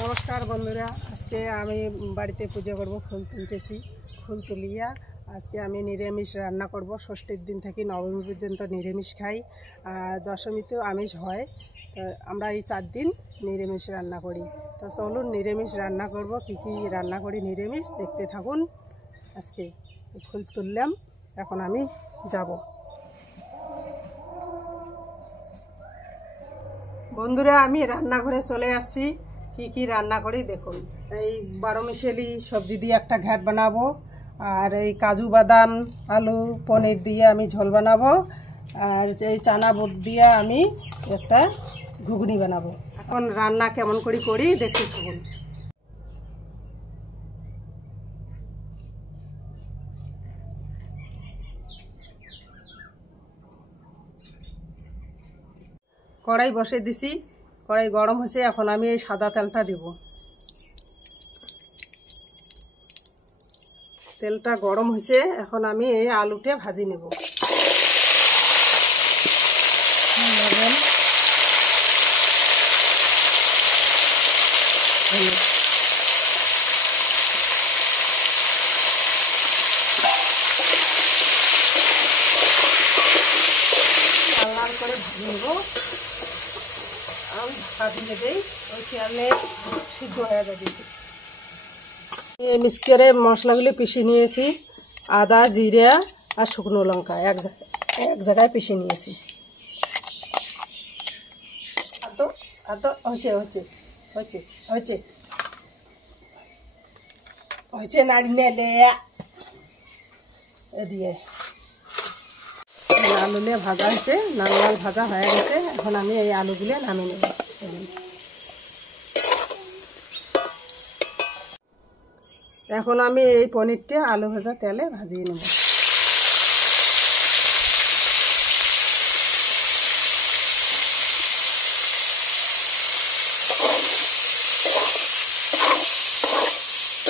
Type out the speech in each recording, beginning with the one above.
নমস্কার বন্ধুরা, আজকে আমি বাড়িতে পুজো করব। ফুল তুলতেছি। ফুল তুলিয়া আজকে আমি নিরামিষ রান্না করব। ষষ্ঠীর দিন থেকে নবমী পর্যন্ত নিরামিষ খাই, আর দশমীতেও আমিষ হয়। তো আমরা এই 4 দিন নিরামিষ রান্না করি। তো চলুন নিরামিষ রান্না করব। কি কি রান্না করি নিরামিষ দেখতে থাকুন। আজকে ফুল তুললাম, এখন আমি যাব। বন্ধুরা, আমি রান্নাঘরে চলে আসছি। কি কি রান্না করি দেখুন। এই 12 মিশালি সবজি দিয়ে একটা ঘ্যাট বানাবো, আর এই কাজু বাদাম আলু পনির দিয়ে আমি ঝোল বানাবো, আর এই চানা বুট দিয়ে আমি একটা ঘুগনি বানাবো। এখন রান্না কেমন করি দেখতে থাকুন। কড়াই বসে দিছি, কড়াই গরম হয়েছে। এখন আমি এই সাদা তেলটা দিব। তেলটা গরম হয়েছে, এখন আমি এই আলুটা ভাজি নেব। লবণ, হলুদ, লাল লাল করে ভেজে নেব। আমি ঢাকা দিয়ে দেই, ওই তেলে সিদ্ধ হয়ে যাবে। এই মিক্সচারে মশলাগুলি পিষে নিয়েছি। আদা, জিরা আর শুকনো লঙ্কা এক জায়গায় পিষে নিয়েছি। হয়েছে নাড়ি নেলে দিয়ে আলুলে ভাজা হয়েছে, লাল লাল ভাজা হয়ে গেছে। এখন আমি এই আলুগুলো নামিয়ে নেব। এখন আমি এই পনিরটা আলু ভাজা তেলে ভাজিয়ে নেব।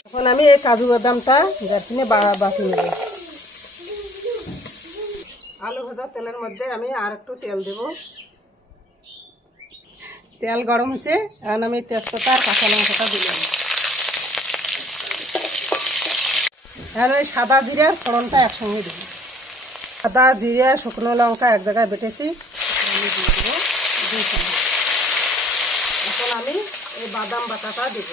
এখন আমি এই কাজু বাদামটা গ্যাসিনে বাটি নেব। আলু ভাজা তেলের মধ্যে আমি আর একটু তেল দেব। তেল গরম হয়েছে, এখন আমি তেজপাতা আর কাঁচা লঙ্কাটা দিলাম। এখন ওই সাদা জিরার ফোড়নটা একসঙ্গে দেব। সাদা জিরা শুকনো লঙ্কা এক জায়গায় বেটেছি, আমি দিয়ে দেবো 2 চামচ। এখন আমি এই বাদাম বাটাটা দেব।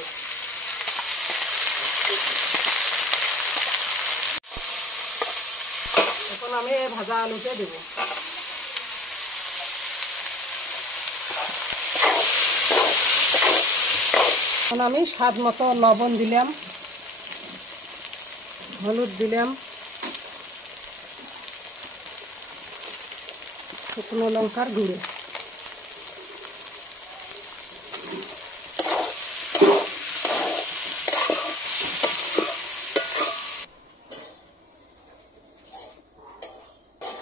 এখন আমি এই ভাজা আলুতে দেব। এখন আমি স্বাদ মতো লবণ দিলাম, হলুদ দিলাম, শুকনো লঙ্কার গুঁড়ো।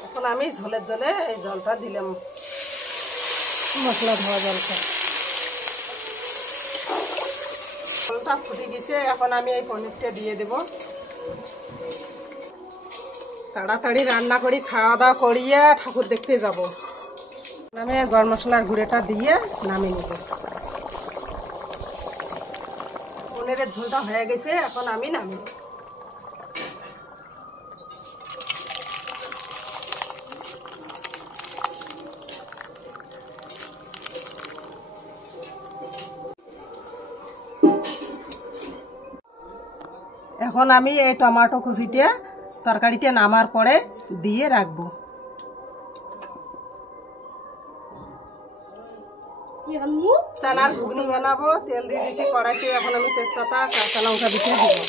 এখন আমি ঝোলের জলে এই জলটা দিলাম, মশলা ধোয়া জলটা। জলটা ফুটে গেছে, এখন আমি এই পনিরটা দিয়ে দেব। তাড়াতাড়ি রান্না করি, খাওয়া দাওয়া করিয়ে ঠাকুর দেখতে যাব। আমি গরম মশলার গুঁড়োটা দিয়ে নামিয়ে নেব। পনিরের ঝোলটা হয়ে গেছে, এখন আমি নামিয়ে নেব। এখন আমি এই টমেটো কুচিটা তরকারিটা নামার পরে দিয়ে রাখবো। চানার ঘুগনি বানাবো, তেল দিয়ে দিয়েছি কড়াইতে। এখন আমি তেজপাতা কাঁচা লঙ্কা দিতে দেবো,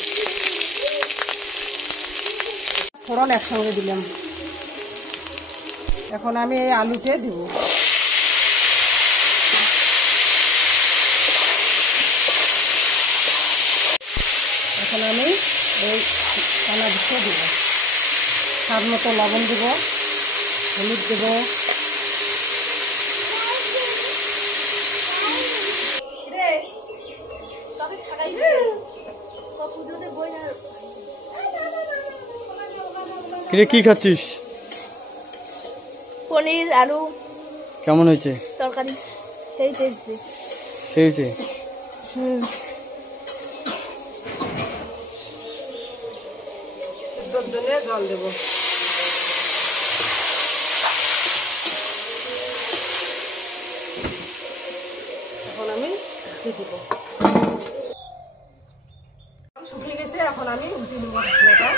ফোড়ন একসঙ্গে দিলাম। এখন আমি এই আলুতে দিব। এখন আমি এই চানা দিতে দিব। স্বাদ মতো লবণ দিব, হলুদ দেব, কি খাচ্ছিস? পনির আলু। কেমন হয়েছে তরকারি? সেই টেস্টি। সেই হয়েছে। সিদ্ধর জন্য জল দেব। এখন আমি দিয়ে দিব। শুকিয়ে গেছে, এখন আমি উঠে নেব মশলাটা।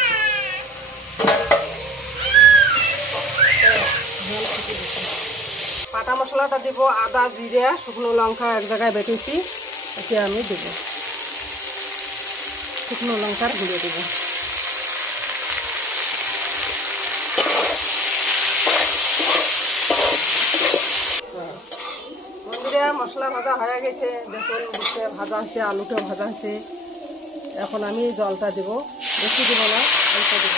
পাটা মশলাটা দিব, আদা জিরে শুকনো লঙ্কা এক জায়গায় বেটেছি, এতে আমি দেব। শুকনো লঙ্কার গুঁড়ো দেব। বন্ধুরা মশলা ভাজা হয়ে গেছে, দেখুন বুঝতে ভাজা হচ্ছে, আলুটাও ভাজা হচ্ছে। এখন আমি জলটা দেব, বেশি দেবো না, অল্প দেব।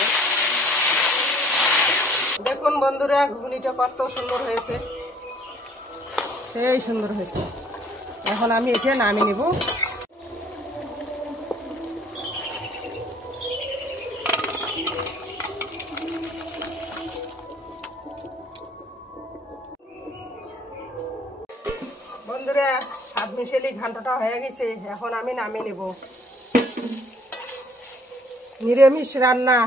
দেখুন বন্ধুরা ঘুগনিটা কত সুন্দর হয়েছে, সেই সুন্দর হয়েছে। এখন আমি এটা নামিয়ে নেব। বন্ধুরা স্বাদ মিশালি ঘান্টটা হয়ে গেছে, এখন আমি নামিয়ে নেব। নিরামিষ রান্না।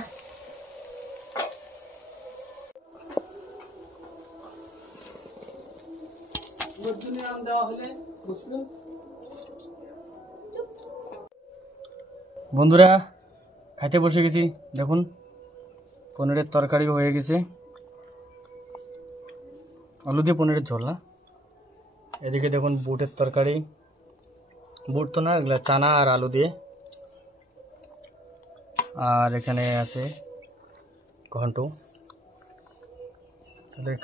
বন্ধুরা খাইতে বসে গেছি, দেখুন পনিরের তরকারি হয়ে গেছে, আলু দিয়ে পনিরের ঝোল না। এদিকে দেখুন বুটের তরকারি, বুট তো না, এগুলো চানা আর আলু দিয়ে। আর এখানে আছে ঘন্ট।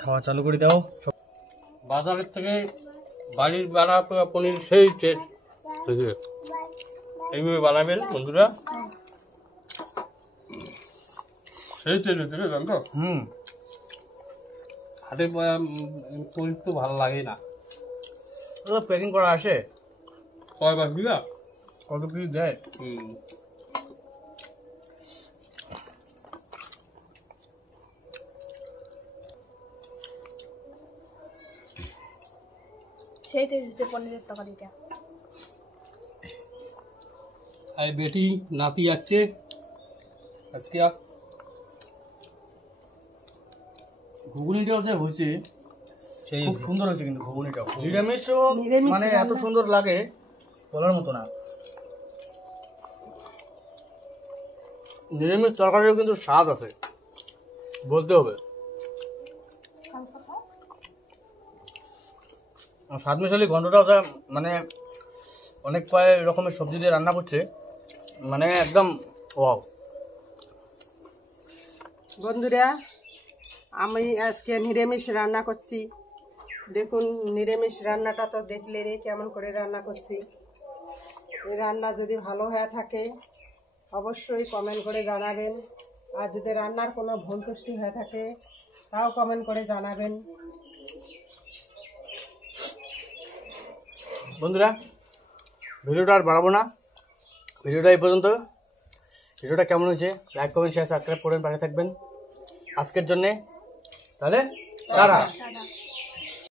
খাওয়া চালু করে দাও। বাজারের থেকে বাড়ির বানা পনির সেই টেস্ট। এইভাবে বানাবেন বন্ধুরা, সেই টেস্ট হচ্ছে রে, জানো তো? হাটের পনির তো ভালো লাগে না। প্যাকিং করা আসে, কয় বার দিলা? কত কিছু দেয়। সেইটাই দিচ্ছে পনিরের তরকারিটা। আর বেটি নাতি যাচ্ছে আজকে। ঘুগনিটাও যে হয়েছে সেই খুব সুন্দর হয়েছে, কিন্তু ঘুগনিটাও নিরামিষও নিরামিষ মানে এত সুন্দর লাগে বলার মতো না। নিরামিষ তরকারিও কিন্তু স্বাদ আছে, বলতে হবে। স্বাদ মিশালি গন্ধটাও মানে অনেক কয় রকমের সবজি দিয়ে রান্না করছে, মানে একদম ওয়াও। বন্ধুরা আমি আজকে নিরামিষ রান্না করছি। দেখুন নিরামিষ রান্নাটা তো দেখলে রে কেমন করে রান্না করছি। এই রান্না যদি ভালো হয়ে থাকে অবশ্যই কমেন্ট করে জানাবেন, আর যদি রান্নার কোনো ভুল ত্রুটি হয়ে থাকে তাও কমেন্ট করে জানাবেন। বন্ধুরা ভিডিওটা আর বাড়াবো না, ভিডিওটা এই পর্যন্ত। ভিডিওটা কেমন হয়েছে লাইক কমেন্ট শেয়ার সাবস্ক্রাইব করেন, পাশে থাকবেন। আজকের জন্যে তাহলে টাটা।